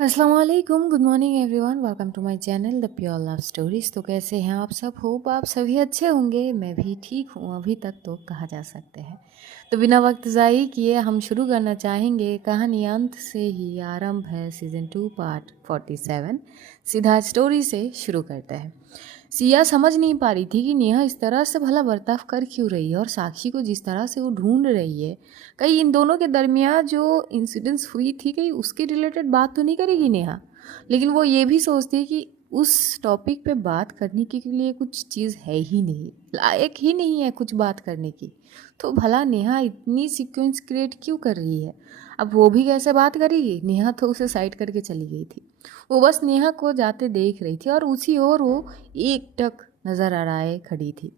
अस्सलाम वालेकुम, good morning everyone, welcome to my channel the pure love stories. तो कैसे हैं आप सब? होप आप सभी अच्छे होंगे। मैं भी ठीक हूँ अभी तक तो कहा जा सकते हैं। तो बिना वक्त ज़ाई किए हम शुरू करना चाहेंगे। कहानी अंत से ही आरंभ है, सीज़न 2 पार्ट 47। सीधा स्टोरी से शुरू करते हैं। सिया समझ नहीं पा रही थी कि नेहा इस तरह से भला बर्ताव कर क्यों रही है, और साक्षी को जिस तरह से वो ढूंढ रही है। कहीं इन दोनों के दरमियान जो इंसिडेंट्स हुई थी, कहीं उसके रिलेटेड बात तो नहीं करेगी नेहा। लेकिन वो ये भी सोचती है कि उस टॉपिक पे बात करने के लिए कुछ चीज़ है ही नहीं, लायक ही नहीं है कुछ बात करने की। तो भला नेहा इतनी सीक्वेंस क्रिएट क्यों कर रही है? अब वो भी कैसे बात करेगी? नेहा तो उसे साइड करके चली गई थी। वो बस नेहा को जाते देख रही थी और उसी ओर वो एकटक नज़र आड़ाए खड़ी थी।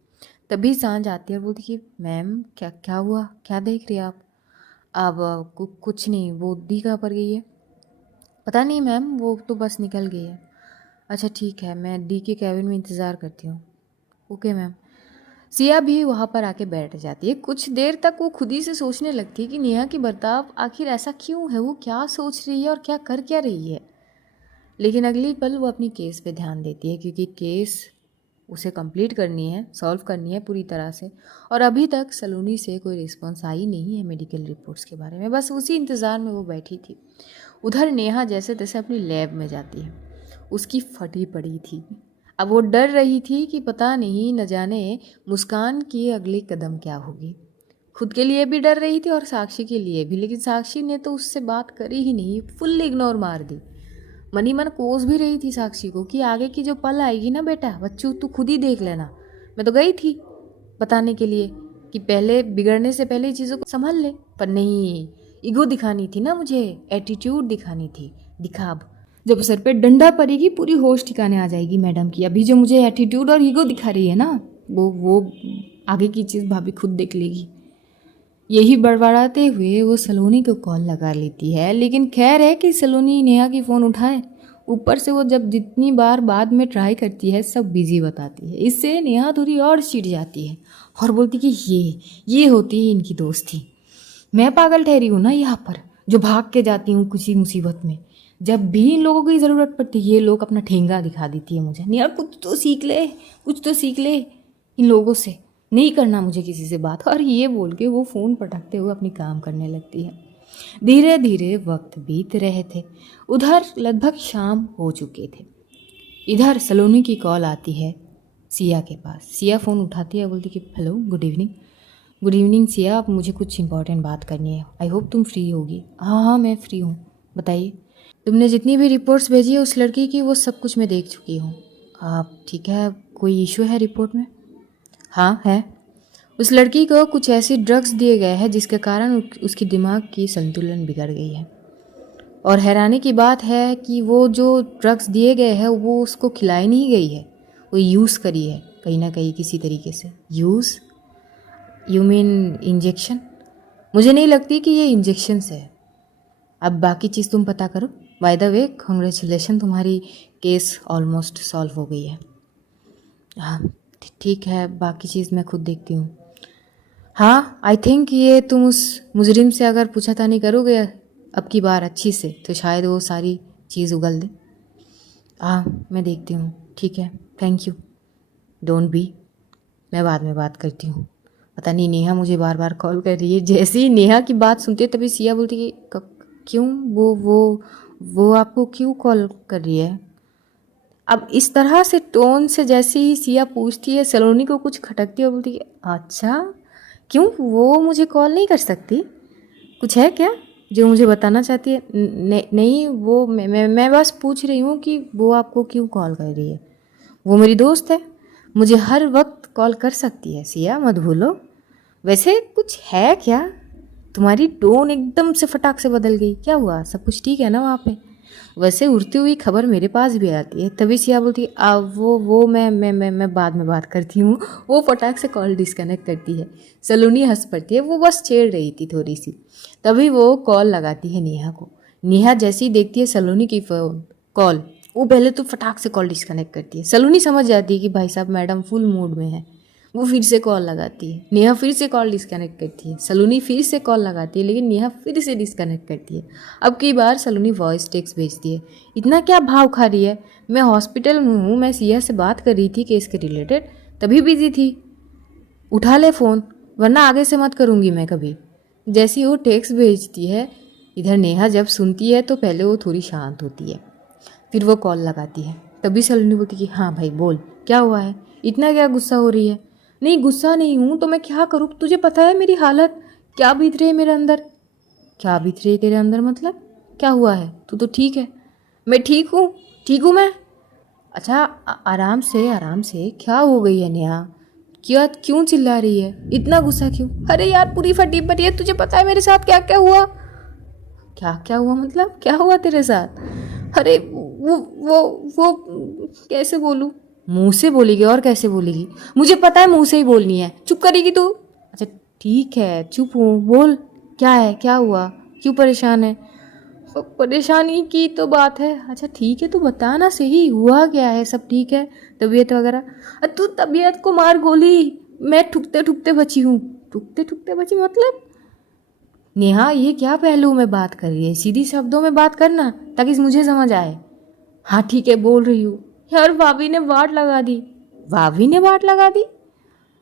तभी सांझ आती है और बोलती कि मैम क्या क्या हुआ, क्या देख रही हैं आप? अब कुछ नहीं, वो दी कहाँ पर गई है? पता नहीं मैम, वो तो बस निकल गई है। अच्छा ठीक है, मैं डी के कैबिन में इंतज़ार करती हूँ। Okay ma'am. सिया भी वहाँ पर आके बैठ जाती है। कुछ देर तक वो खुद ही से सोचने लगती है कि नेहा की बर्ताव आखिर ऐसा क्यों है, वो क्या सोच रही है और क्या कर क्या रही है। लेकिन अगली पल वो अपनी केस पे ध्यान देती है, क्योंकि केस उसे कंप्लीट करनी है, सॉल्व करनी है पूरी तरह से। और अभी तक सलोनी से कोई रिस्पॉन्स आई नहीं है मेडिकल रिपोर्ट्स के बारे में। बस उसी इंतज़ार में वो बैठी थी। उधर नेहा जैसे तैसे अपनी लैब में जाती है। उसकी फटी पड़ी थी। अब वो डर रही थी कि पता नहीं न जाने मुस्कान की अगली कदम क्या होगी। खुद के लिए भी डर रही थी और साक्षी के लिए भी। लेकिन साक्षी ने तो उससे बात करी ही नहीं, फुल इग्नोर मार दी। मनी मन कोस भी रही थी साक्षी को कि आगे की जो पल आएगी ना बेटा बच्चू, तू खुद ही देख लेना। मैं तो गई थी बताने के लिए कि पहले बिगड़ने से पहले चीज़ों को संभाल ले, पर नहीं, ईगो दिखानी थी ना मुझे, एटीट्यूड दिखानी थी। दिखा अब, जब सर पे डंडा पड़ेगी पूरी होश ठिकाने आ जाएगी मैडम की। अभी जो मुझे एटीट्यूड और ईगो दिखा रही है ना, वो आगे की चीज़ भाभी खुद देख लेगी। यही बड़बड़ाते हुए वो सलोनी को कॉल लगा लेती है। लेकिन खैर है कि सलोनी नेहा की फ़ोन उठाए। ऊपर से वो जब जितनी बार बाद में ट्राई करती है सब बिजी बताती है। इससे नेहा थोड़ी और चिढ़ जाती है और बोलती कि ये होती है इनकी दोस्ती। मैं पागल ठहरी हूँ ना यहाँ पर, जो भाग के जाती हूँ किसी मुसीबत में। जब भी इन लोगों की ज़रूरत पड़ती है ये लोग अपना ठेंगा दिखा देती है मुझे। नेहा कुछ तो सीख ले, कुछ तो सीख ले इन लोगों से। नहीं करना मुझे किसी से बात। और ये बोल के वो फ़ोन पटकते हुए अपनी काम करने लगती है। धीरे धीरे वक्त बीत रहे थे। उधर लगभग शाम हो चुके थे। इधर सलोनी की कॉल आती है सिया के पास। सिया फ़ोन उठाती है, बोलती कि hello, good evening. Good evening Siya, अब मुझे कुछ इंपॉर्टेंट बात करनी है। आई होप तुम फ्री होगी। हाँ हाँ मैं फ्री हूँ, बताइए। तुमने जितनी भी रिपोर्ट्स भेजी है उस लड़की की, वो सब कुछ मैं देख चुकी हूँ। आप ठीक है, कोई इशू है रिपोर्ट में? हाँ है। उस लड़की को कुछ ऐसी ड्रग्स दिए गए हैं जिसके कारण उसकी दिमाग की संतुलन बिगड़ गई है। और हैरानी की बात है कि वो जो ड्रग्स दिए गए हैं वो उसको खिलाई नहीं गई है, वो यूज़ करी है कहीं ना कहीं किसी तरीके से। यूज़? You mean injection? मुझे नहीं लगती कि ये इंजेक्शन से है। अब बाकी चीज़ तुम पता करो। बाय द वे कॉन्ग्रेचुलेशन, तुम्हारी केस ऑलमोस्ट सॉल्व हो गई है। हाँ ठीक है, बाकी चीज़ मैं खुद देखती हूँ। हाँ आई थिंक ये तुम उस मुजरिम से अगर पूछताछ करोगे अब की बार अच्छी से, तो शायद वो सारी चीज़ उगल दे। हाँ मैं देखती हूँ, ठीक है, थैंक यू। डोंट बी, मैं बाद में बात करती हूँ। पता नहीं नेहा मुझे बार बार कॉल कर रही है। जैसे ही नेहा की बात सुनते तभी सिया बोलती कि क्यों, वो आपको क्यों कॉल कर रही है? अब इस तरह से टोन से जैसे ही सिया पूछती है, सलोनी को कुछ खटकती है और बोलती है अच्छा क्यों, वो मुझे कॉल नहीं कर सकती? कुछ है क्या जो मुझे बताना चाहती है? नहीं, वो मैं बस पूछ रही हूँ कि वो आपको क्यों कॉल कर रही है। वो मेरी दोस्त है, मुझे हर वक्त कॉल कर सकती है। सिया मत भूलो। वैसे कुछ है क्या? तुम्हारी टोन एकदम से फटाक से बदल गई, क्या हुआ? सब कुछ ठीक है ना वहाँ पे? वैसे उड़ती हुई खबर मेरे पास भी आती है। तभी सिया बोलती है वो मैं बाद में बात करती हूँ। वो फटाक से कॉल डिस्कनेक्ट करती है। सलोनी हंस पड़ती है, वो बस छेड़ रही थी थोड़ी सी। तभी वो कॉल लगाती है नेहा को। नेहा जैसी ही देखती है सलोनी की कॉल, वो पहले तो फटाक से कॉल डिस्कनेक्ट करती है। सलोनी समझ जाती है कि भाई साहब मैडम फुल मूड में है। वो फिर से कॉल लगाती है, नेहा फिर से कॉल डिस्कनेक्ट करती है, सलोनी फिर से कॉल लगाती है, लेकिन नेहा फिर से डिस्कनेक्ट करती है। अब कई बार सलोनी वॉइस टेक्स्ट भेजती है, इतना क्या भाव खा रही है, मैं हॉस्पिटल में हूँ, मैं सिया से बात कर रही थी केस के रिलेटेड, तभी बिजी थी, उठा ले फ़ोन वरना आगे से मत करूँगी मैं कभी। जैसी वो टेक्स्ट भेजती है, इधर नेहा जब सुनती है तो पहले वो थोड़ी शांत होती है, फिर वो कॉल लगाती है। तभी सलोनी बोलती कि हाँ भाई बोल, क्या हुआ है, इतना क्या गुस्सा हो रही है। नहीं गुस्सा नहीं हूँ तो मैं क्या करूँ, तुझे पता है मेरी हालत क्या बीत रही है मेरे अंदर। क्या बीत रही है तेरे अंदर मतलब, क्या हुआ है, तू तो ठीक है। मैं ठीक हूँ मैं। अच्छा आराम से आराम से, क्या हो गई है नेहा, क्या क्यों चिल्ला रही है, इतना गुस्सा क्यों। अरे यार पूरी फटी पड़ी है, तुझे पता है मेरे साथ क्या क्या हुआ। क्या क्या हुआ मतलब, क्या हुआ तेरे साथ। अरे वो कैसे बोलूँ, मुंह से बोलेगी और कैसे बोलेगी, मुझे पता है मुंह से ही बोलनी है, चुप करेगी तू। अच्छा ठीक है चुप हूँ, बोल क्या है, क्या हुआ, क्यों परेशान है। परेशानी की तो बात है, अच्छा ठीक है तू बता ना सही, हुआ क्या है, सब ठीक है तबीयत वगैरह। तू तबीयत को मार गोली, मैं ठुकते ठुकते बची हूँ। ठुकते ठुकते बची मतलब, नेहा ये क्या पहलू में बात कर रही है, सीधी शब्दों में बात करना ताकि मुझे समझ आए। हाँ ठीक है बोल रही हूँ। यार भाभी ने वाट लगा दी। भाभी ने वाट लगा दी,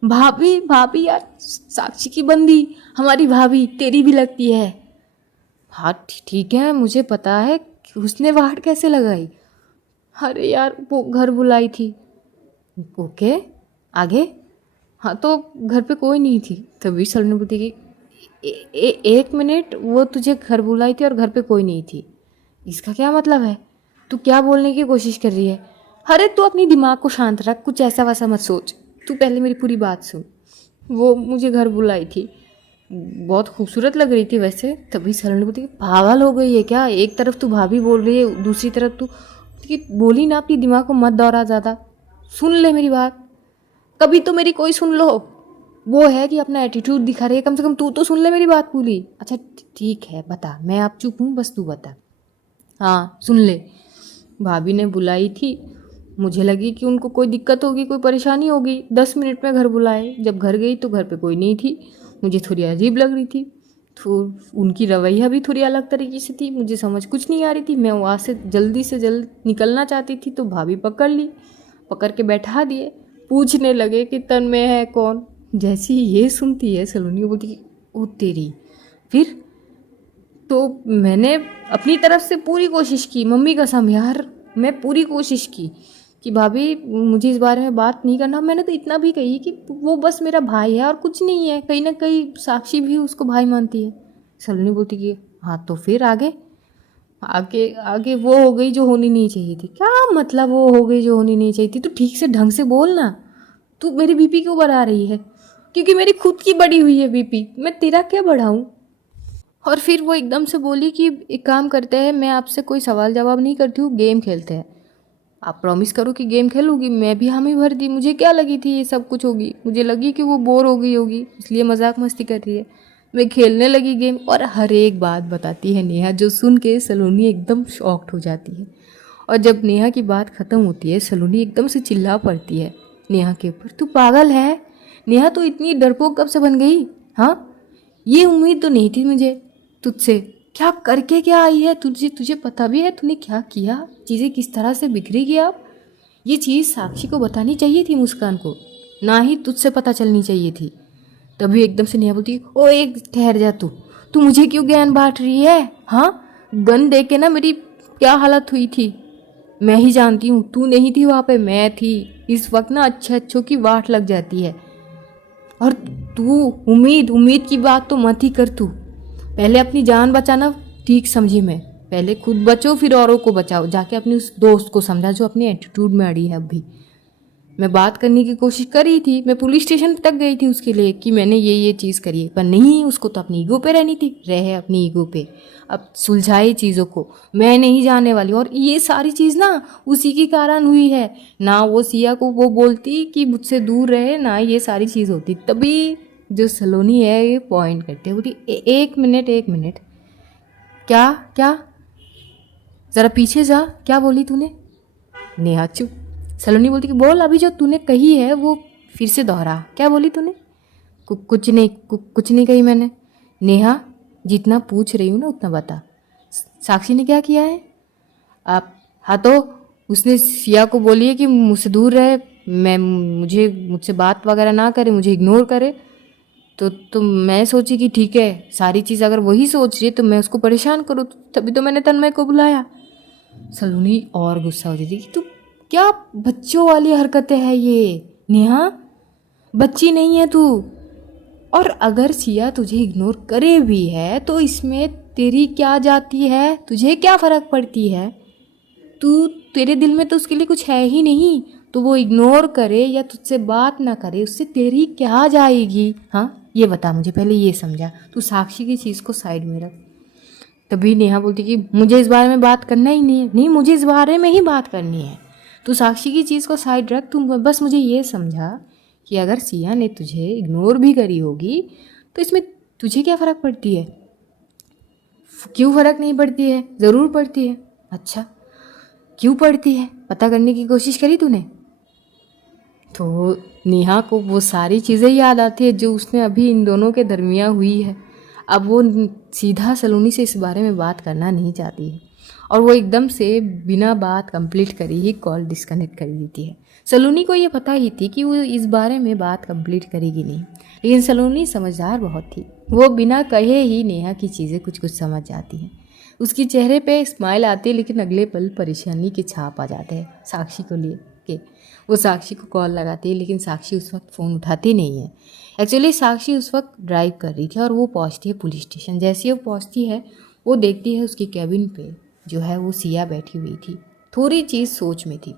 भाभी भाभी यार साक्षी की बंदी, हमारी भाभी तेरी भी लगती है। हाँ ठीक है मुझे पता है, उसने वाट कैसे लगाई। अरे यार वो घर बुलाई थी। ओके आगे। हाँ तो घर पे कोई नहीं थी, तभी सलोनी बोलती कि एक मिनट, वो तुझे घर बुलाई थी और घर पे कोई नहीं थी, इसका क्या मतलब है, तू क्या बोलने की कोशिश कर रही है। अरे तू अपनी दिमाग को शांत रख, कुछ ऐसा वैसा मत सोच, तू पहले मेरी पूरी बात सुन। वो मुझे घर बुलाई थी, बहुत खूबसूरत लग रही थी वैसे। तभी सलोनी बोलती कि पागल हो गई है क्या, एक तरफ तू भाभी बोल रही है, दूसरी तरफ तू कि बोली ना, अपनी दिमाग को मत दौड़ा ज़्यादा, सुन ले मेरी बात, कभी तो मेरी कोई सुन लो। वो है कि अपना एटीट्यूड दिखा रही है, कम से कम तू तो सुन ले मेरी बात पूरी। अच्छा ठीक है बता, मैं आप चुप हूँ, बस तू बता। हाँ सुन ले, भाभी ने बुलाई थी, मुझे लगी कि उनको कोई दिक्कत होगी, कोई परेशानी होगी, 10 मिनट में घर बुलाए। जब घर गई तो घर पे कोई नहीं थी, मुझे थोड़ी अजीब लग रही थी, तो उनकी रवैया भी थोड़ी अलग तरीके से थी, मुझे समझ कुछ नहीं आ रही थी। मैं वहाँ से जल्द निकलना चाहती थी तो भाभी पकड़ ली, पकड़ के बैठा दिए, पूछने लगे कि तन में है कौन। जैसी ये सुनती है सलोनी बोलती कि ओ तेरी, फिर तो मैंने अपनी तरफ से पूरी कोशिश की, मम्मी कसम यार मैं पूरी कोशिश की कि भाभी मुझे इस बारे में बात नहीं करना। मैंने तो इतना भी कही कि वो बस मेरा भाई है और कुछ नहीं है, कहीं ना कहीं साक्षी भी उसको भाई मानती है। सलोनी बोलती कि हाँ तो फिर आगे आगे आगे वो हो गई जो होनी नहीं चाहिए थी। क्या मतलब वो हो गई जो होनी नहीं चाहिए थी, तू ठीक से ढंग से बोल ना, तू मेरी बीपी क्यों बढ़ा रही है, क्योंकि मेरी खुद की बढ़ी हुई है बीपी, मैं तेरा क्या बढ़ाऊँ। और फिर वो एकदम से बोली कि एक काम करते हैं, मैं आपसे कोई सवाल जवाब नहीं करती हूँ, गेम खेलते हैं, आप प्रॉमिस करो कि गेम खेलूंगी। मैं भी हामी भर दी, मुझे क्या लगी थी ये सब कुछ होगी, मुझे लगी कि वो बोर हो गई होगी इसलिए मजाक मस्ती कर रही है। मैं खेलने लगी गेम और हर एक बात बताती है नेहा, जो सुन के सलोनी एकदम शॉक्ड हो जाती है। और जब नेहा की बात ख़त्म होती है सलोनी एकदम से चिल्ला पड़ती है नेहा के ऊपर, तू पागल है नेहा, तो इतनी डरपोक कब से बन गई। हाँ ये उम्मीद तो नहीं थी मुझे तुझसे, क्या करके क्या आई है, तुझे पता भी है तूने क्या किया, चीज़ें किस तरह से बिखरेगी। अब ये चीज़ साक्षी को बतानी चाहिए थी, मुस्कान को, ना ही तुझसे पता चलनी चाहिए थी। तभी एकदम से नेहा बोलती ओ एक ठहर जा, तू तू मुझे क्यों ज्ञान बांट रही है। हाँ गन दे के ना मेरी क्या हालत हुई थी मैं ही जानती हूँ, तू नहीं थी वहाँ पे, मैं थी। इस वक्त ना अच्छे अच्छों की वाट लग जाती है, और तू उम्मीद उम्मीद की बात तो मत ही कर, तू पहले अपनी जान बचाना ठीक समझी, मैं पहले खुद बचो फिर औरों को बचाओ, जाके अपनी उस दोस्त को समझा जो अपनी एटीट्यूड में अड़ी है। अभी मैं बात करने की कोशिश कर रही थी, मैं पुलिस स्टेशन तक गई थी उसके लिए कि मैंने ये चीज़ करी है, पर नहीं, उसको तो अपनी ईगो पे रहनी थी, रहे अपनी ईगो पे। अब सुलझाई चीज़ों को, मैं नहीं जाने वाली, और ये सारी चीज़ ना उसी के कारण हुई है, ना वो सिया को वो बोलती कि मुझसे दूर रहे, ना ये सारी चीज़ होती। तभी जो सलोनी है ये पॉइंट करते बोली एक मिनट एक मिनट, क्या क्या, ज़रा पीछे जा, क्या बोली तूने। नेहा चुप। सलोनी बोलती कि बोल, अभी जो तूने कही है वो फिर से दोहरा, क्या बोली तूने? कुछ नहीं कही मैंने। नेहा, जितना पूछ रही हूँ ना उतना बता, साक्षी ने क्या किया है? आप हाँ, तो उसने सिया को बोली है कि मुझसे दूर रहे, मुझसे बात वगैरह ना करे, मुझे इग्नोर करे। तो मैं सोची कि ठीक है, सारी चीज़ अगर वही सोच रही है तो मैं उसको परेशान करूँ, तभी तो मैंने तन्मय को बुलाया। सलोनी और गुस्सा हो जाती कि तू क्या बच्चों वाली हरकतें है ये नेहा, बच्ची नहीं है तू। और अगर सिया तुझे इग्नोर करे भी है तो इसमें तेरी क्या जाती है, तुझे क्या फ़र्क पड़ती है? तेरे दिल में तो उसके लिए कुछ है ही नहीं, तो वो इग्नोर करे या तुझसे बात ना करे, उससे तेरी क्या जाएगी? हाँ, ये बता मुझे, पहले ये समझा। तू साक्षी की चीज़ को साइड में रख। तभी नेहा बोलती कि मुझे इस बारे में बात करना ही नहीं है। नहीं, मुझे इस बारे में ही बात करनी है। तू साक्षी की चीज़ को साइड रख, तू बस मुझे ये समझा कि अगर सिया ने तुझे इग्नोर भी करी होगी तो इसमें तुझे क्या फ़र्क पड़ती है? क्यों फ़र्क नहीं पड़ती है? ज़रूर पड़ती है। अच्छा, क्यों पड़ती है? पता करने की कोशिश करी तूने? तो नेहा को वो सारी चीज़ें याद आती है जो उसने अभी इन दोनों के दरमियान हुई है। अब वो सीधा सलोनी से इस बारे में बात करना नहीं चाहती है और वो एकदम से बिना बात कंप्लीट करे ही कॉल डिस्कनेक्ट कर देती है। सलोनी को ये पता ही थी कि वो इस बारे में बात कंप्लीट करेगी नहीं, लेकिन सलोनी समझदार बहुत थी। वो बिना कहे ही नेहा की चीज़ें कुछ कुछ समझ जाती हैं। उसकी चेहरे पे स्माइल आती है, लेकिन अगले पल परेशानी के छाप आ जाते हैं साक्षी को लिए के। वो साक्षी को कॉल लगाती है, लेकिन साक्षी उस वक्त फ़ोन उठाती नहीं है। एक्चुअली साक्षी उस वक्त ड्राइव कर रही थी और वो पहुंचती है पुलिस स्टेशन। जैसे ही वो पहुंचती है, वो देखती है उसकी कैबिन पे जो है वो सिया बैठी हुई थी, थोड़ी चीज़ सोच में थी।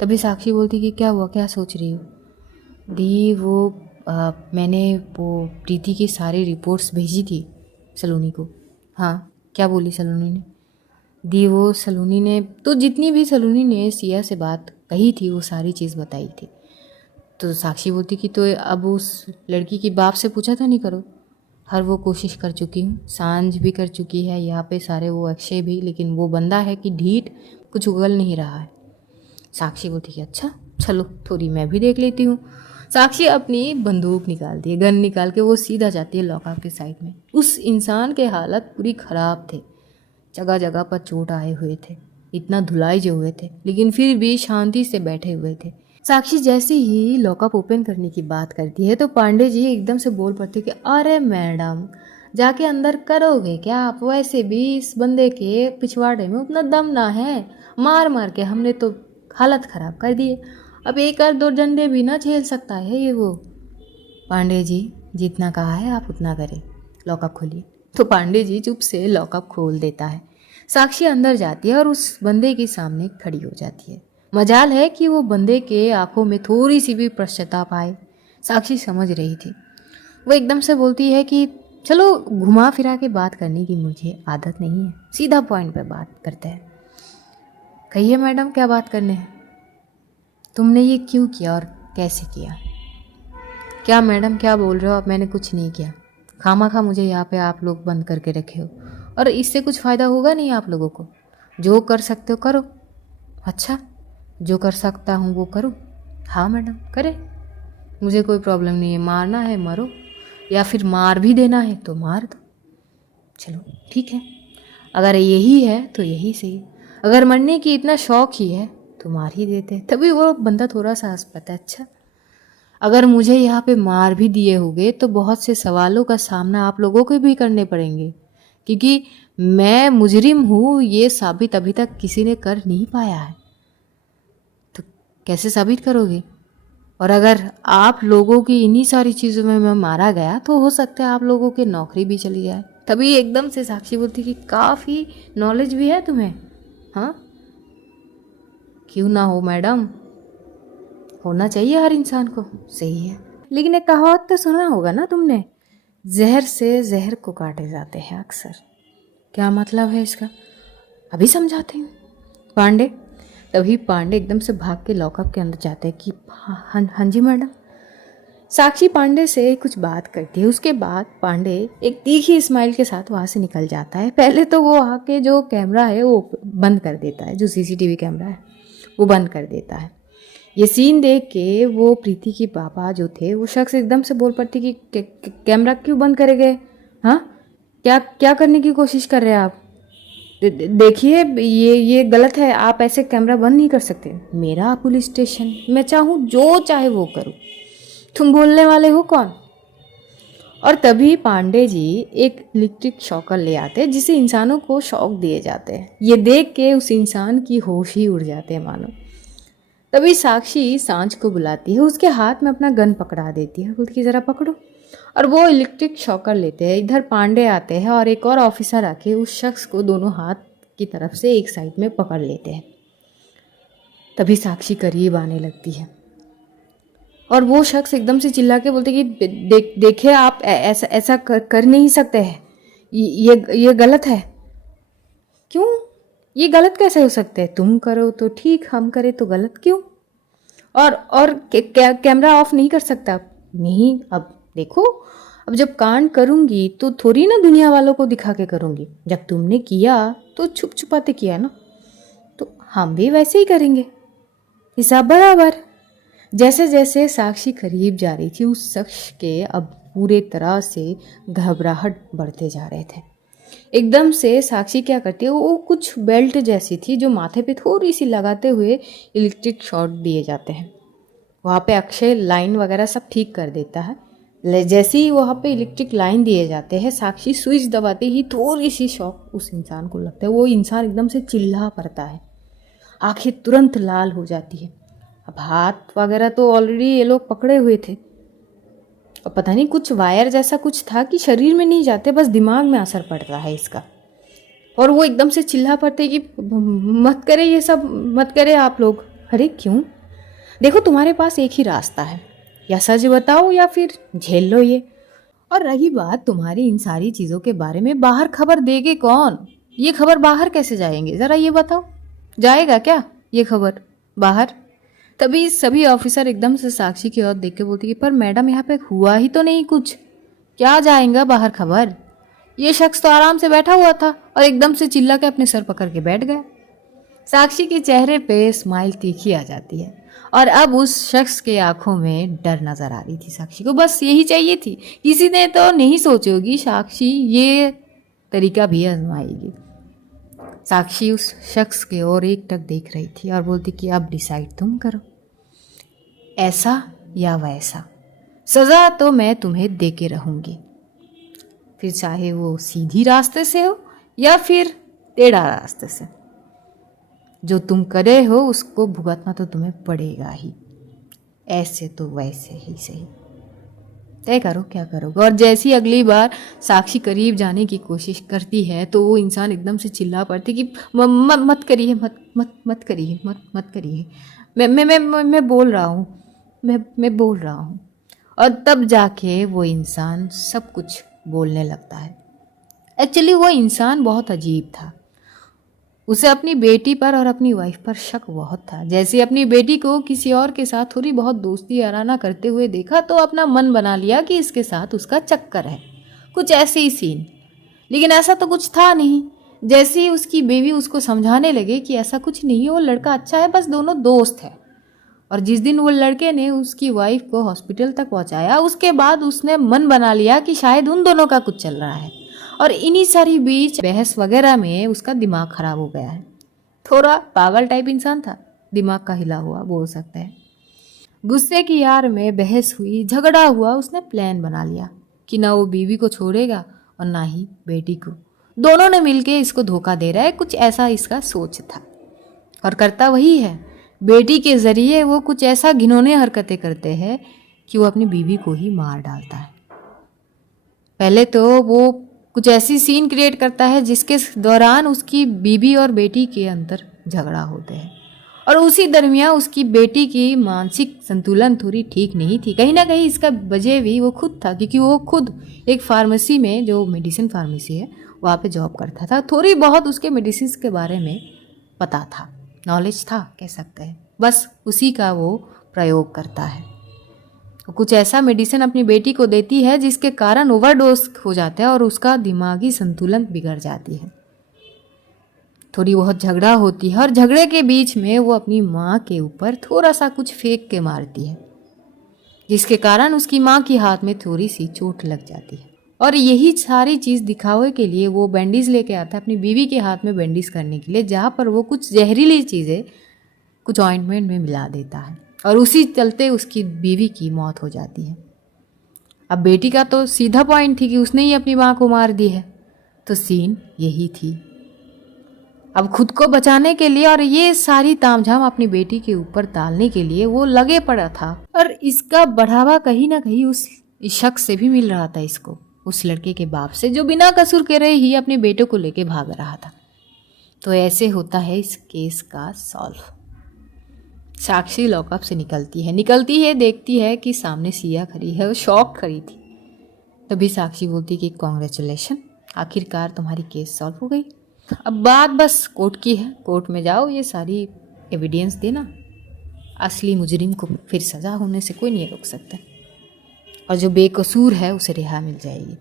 तभी साक्षी बोलती कि क्या हुआ, क्या सोच रही हो? दी मैंने वो प्रीति की सारी रिपोर्ट्स भेजी थी सलोनी को। हाँ, क्या बोली सलोनी ने? दी वो सलोनी ने तो जितनी भी सलोनी ने सिया से बात कही थी वो सारी चीज़ बताई थी। तो साक्षी बोलती कि तो अब उस लड़की की बाप से पूछा था नहीं करो। हर वो कोशिश कर चुकी हूँ, सांझ भी कर चुकी है, यहाँ पे सारे वो अक्षय भी, लेकिन वो बंदा है कि ढीठ, कुछ उगल नहीं रहा है। साक्षी बोलती कि अच्छा चलो थोड़ी मैं भी देख लेती हूँ। साक्षी अपनी बंदूक निकालती है, गन निकाल के वो सीधा जाती है लॉकअप के साइड में। उस इंसान के हालत पूरी ख़राब थे, जगह जगह पर चोट आए हुए थे, इतना धुलाई जो हुए थे, लेकिन फिर भी शांति से बैठे हुए थे। साक्षी जैसे ही लॉकअप ओपन करने की बात करती है तो पांडे जी एकदम से बोल पड़ते कि अरे मैडम, जाके अंदर करोगे क्या आप? वैसे भी इस बंदे के पिछवाड़े में उतना दम ना है, मार मार के हमने तो हालत ख़राब कर दी है, अब एक और दो डंडे भी ना झेल सकता है ये वो। पांडे जी, जितना कहा है आप उतना करें, लॉकअप खोलिए। तो पांडे जी चुप से लॉकअप खोल देता है। साक्षी अंदर जाती है और उस बंदे के सामने खड़ी हो जाती है। मजाल है कि वो बंदे के आंखों में थोड़ी सी भी पश्चाताप आए, साक्षी समझ रही थी। वो एकदम से बोलती है कि चलो घुमा फिरा के बात करने की मुझे आदत नहीं है, सीधा पॉइंट पे बात करते हैं। कहिए मैडम, क्या बात करने हैं? तुमने ये क्यों किया और कैसे किया? क्या मैडम, क्या बोल रहे हो आप? मैंने कुछ नहीं किया, खामा मुझे यहाँ पे आप लोग बंद करके रखे हो और इससे कुछ फ़ायदा होगा नहीं आप लोगों को। जो कर सकते हो करो। अच्छा, जो कर सकता हूँ वो करूँ? हाँ मैडम, करे, मुझे कोई प्रॉब्लम नहीं है। मारना है मारो, या फिर मार भी देना है तो मार दो। चलो ठीक है, अगर यही है तो यही सही। अगर मरने की इतना शौक ही है तो मार ही देते। तभी वो बंदा थोड़ा सा हंस पाता है। अच्छा, अगर मुझे यहाँ पे मार भी दिए होंगे तो बहुत से सवालों का सामना आप लोगों को भी करने पड़ेंगे, क्योंकि मैं मुजरिम हूँ ये साबित अभी तक किसी ने कर नहीं पाया है। तो कैसे साबित करोगे? और अगर आप लोगों की इन्हीं सारी चीज़ों में मैं मारा गया तो हो सकता है आप लोगों की नौकरी भी चली जाए। तभी एकदम से साक्षी बोलती कि काफ़ी नॉलेज भी है तुम्हें। हाँ, क्यों ना हो मैडम, होना चाहिए हर इंसान को। सही है, लेकिन एक कहावत तो सुना होगा ना तुमने, जहर से जहर को काटे जाते हैं अक्सर। क्या मतलब है इसका? अभी समझाती हूँ। पांडे तभी पांडे एकदम से भाग के लॉकअप के अंदर जाते हैं कि हाँ जी मैडम। साक्षी पांडे से कुछ बात करती है, उसके बाद पांडे एक तीखी स्माइल के साथ वहाँ से निकल जाता है। पहले तो वो आके जो कैमरा है वो बंद कर देता है, जो सीसीटीवी कैमरा है वो बंद कर देता है। ये सीन देख के वो प्रीति के पापा जो थे वो शख्स एकदम से बोल पड़ते कि कैमरा क्यों बंद करे गए? हाँ, क्या क्या करने की कोशिश कर रहे हैं आप? देखिए ये गलत है, आप ऐसे कैमरा बंद नहीं कर सकते। मेरा पुलिस स्टेशन, मैं चाहूँ जो चाहे वो करूँ, तुम बोलने वाले हो कौन? और तभी पांडे जी एक इलेक्ट्रिक शॉकर ले आते हैं जिसे इंसानों को शॉक दिए जाते हैं। ये देख के उस इंसान की होश ही उड़ जाते हैं मानो। तभी साक्षी सांझ को बुलाती है, उसके हाथ में अपना गन पकड़ा देती है, बोलती है जरा पकड़ो। और वो इलेक्ट्रिक शॉकर लेते हैं। इधर पांडे आते हैं और एक और ऑफिसर आके उस शख्स को दोनों हाथ की तरफ से एक साइड में पकड़ लेते हैं। तभी साक्षी करीब आने लगती है और वो शख्स एकदम से चिल्ला के बोलते कि देखिए आप ऐसा ऐसा कर नहीं सकते हैं, ये गलत है। क्यों? ये गलत कैसे हो सकते हैं? तुम करो तो ठीक, हम करें तो गलत क्यों? और कैमरा ऑफ नहीं कर सकता? नहीं, अब देखो, अब जब कांड करूंगी तो थोड़ी ना दुनिया वालों को दिखा के करूंगी। जब तुमने किया तो छुप छुपाते किया ना, तो हम भी वैसे ही करेंगे, हिसाब बराबर। जैसे जैसे साक्षी करीब जा रही थी उस शख्स के अब पूरे तरह से घबराहट बढ़ते जा रहे थे। एकदम से साक्षी क्या करती है, वो कुछ बेल्ट जैसी थी जो माथे पे थोड़ी सी लगाते हुए इलेक्ट्रिक शॉक दिए जाते हैं। वहाँ पे अक्षय लाइन वगैरह सब ठीक कर देता है। जैसे ही वहाँ पे इलेक्ट्रिक लाइन दिए जाते हैं, साक्षी स्विच दबाते ही थोड़ी सी शॉक उस इंसान को लगता है। वो इंसान एकदम से चिल्ला पड़ता है, आंखें तुरंत लाल हो जाती है। अब हाथ वगैरह तो ऑलरेडी ये लोग पकड़े हुए थे, और पता नहीं कुछ वायर जैसा कुछ था कि शरीर में नहीं जाते, बस दिमाग में असर पड़ रहा है इसका। और वो एकदम से चिल्ला पड़ते कि मत करे, ये सब मत करे आप लोग। अरे क्यों? देखो तुम्हारे पास एक ही रास्ता है, या सच बताओ या फिर झेल लो ये। और रही बात तुम्हारी इन सारी चीज़ों के बारे में, बाहर खबर देगे कौन? ये खबर बाहर कैसे जाएंगे, ज़रा ये बताओ। जाएगा क्या ये खबर बाहर? तभी सभी ऑफिसर एकदम से साक्षी की ओर देख के बोलती कि पर मैडम यहाँ पे हुआ ही तो नहीं कुछ, क्या जाएगा बाहर खबर? ये शख्स तो आराम से बैठा हुआ था और एकदम से चिल्ला के अपने सर पकड़ के बैठ गया। साक्षी के चेहरे पे स्माइल तीखी आ जाती है और अब उस शख्स के आंखों में डर नजर आ रही थी। साक्षी को बस यही चाहिए थी, किसी ने तो नहीं सोची होगी साक्षी ये तरीका भी आजमाएगी। साक्षी उस शख्स के ओर एक टक देख रही थी और बोलती कि अब डिसाइड तुम करो, ऐसा या वैसा। सज़ा तो मैं तुम्हें दे के रहूँगी, फिर चाहे वो सीधी रास्ते से हो या फिर टेढ़ा रास्ते से। जो तुम करे हो उसको भुगतना तो तुम्हें पड़ेगा ही, ऐसे तो वैसे ही सही। तय करो क्या करोगे। और जैसी अगली बार साक्षी करीब जाने की कोशिश करती है तो वो इंसान एकदम से चिल्ला पड़ती कि मत करिए, मत करिए, मत करिए, मैं बोल रहा हूँ, मैं बोल रहा हूँ। और तब जाके वो इंसान सब कुछ बोलने लगता है। एक्चुअली वो इंसान बहुत अजीब था। उसे अपनी बेटी पर और अपनी वाइफ पर शक बहुत था। जैसे अपनी बेटी को किसी और के साथ थोड़ी बहुत दोस्ती याराना करते हुए देखा तो अपना मन बना लिया कि इसके साथ उसका चक्कर है, कुछ ऐसे ही सीन। लेकिन ऐसा तो कुछ था नहीं। जैसे ही उसकी बेबी उसको समझाने लगे कि ऐसा कुछ नहीं है, वो लड़का अच्छा है, बस दोनों दोस्त है। और जिस दिन वो लड़के ने उसकी वाइफ को हॉस्पिटल तक पहुंचाया, उसके बाद उसने मन बना लिया कि शायद उन दोनों का कुछ चल रहा है। और इन्हीं सारी बीच बहस वगैरह में उसका दिमाग खराब हो गया है। थोड़ा पागल टाइप इंसान था, दिमाग का हिला हुआ बोल सकते हैं। गुस्से की यार में बहस हुई, झगड़ा हुआ। उसने प्लान बना लिया कि ना वो बीवी को छोड़ेगा और ना ही बेटी को। दोनों ने मिलके इसको धोखा दे रहा है, कुछ ऐसा इसका सोच था। और करता वही है, बेटी के जरिए वो कुछ ऐसा घिनौने हरकतें करते हैं कि वो अपनी बीवी को ही मार डालता है। पहले तो वो कुछ ऐसी सीन क्रिएट करता है जिसके दौरान उसकी बीवी और बेटी के अंदर झगड़ा होते हैं, और उसी दरमियान उसकी बेटी की मानसिक संतुलन थोड़ी ठीक नहीं थी। कहीं ना कहीं इसका वजह भी वो खुद था, क्योंकि वो खुद एक फार्मेसी में, जो मेडिसिन फार्मेसी है, वहाँ पे जॉब करता था। थोड़ी बहुत उसके मेडिसिन के बारे में पता था, नॉलेज था कह सकते हैं, बस उसी का वो प्रयोग करता है। कुछ ऐसा मेडिसिन अपनी बेटी को देती है जिसके कारण ओवरडोज हो जाता है और उसका दिमागी संतुलन बिगड़ जाती है। थोड़ी बहुत झगड़ा होती है और झगड़े के बीच में वो अपनी माँ के ऊपर थोड़ा सा कुछ फेंक के मारती है, जिसके कारण उसकी माँ के हाथ में थोड़ी सी चोट लग जाती है। और यही सारी चीज़ दिखावे के लिए वो बैंडेज लेके आता है अपनी बीवी के हाथ में बैंडेज करने के लिए, जहाँ पर वो कुछ जहरीली चीज़ें कुछ ऑइंटमेंट में मिला देता है और उसी चलते उसकी बीवी की मौत हो जाती है। अब बेटी का तो सीधा पॉइंट थी कि उसने ही अपनी माँ को मार दी है, तो सीन यही थी। अब खुद को बचाने के लिए और ये सारी तामझाम अपनी बेटी के ऊपर डालने के लिए वो लगे पड़ा था, और इसका बढ़ावा कहीं ना कहीं उस शख्स से भी मिल रहा था इसको, उस लड़के के बाप से, जो बिना कसूर के रहे ही अपने बेटे को लेके भाग रहा था। तो ऐसे होता है इस केस का सॉल्व। साक्षी लॉकअप से निकलती है देखती है कि सामने सिया खड़ी है, वो शॉक खड़ी थी। तभी साक्षी बोलती कि कॉन्ग्रेचुलेशन, आखिरकार तुम्हारी केस सॉल्व हो गई। अब बात बस कोर्ट की है, कोर्ट में जाओ, ये सारी एविडेंस देना, असली मुजरिम को फिर सज़ा होने से कोई नहीं रोक सकता, और जो बेकसूर है उसे रिहा मिल जाएगी।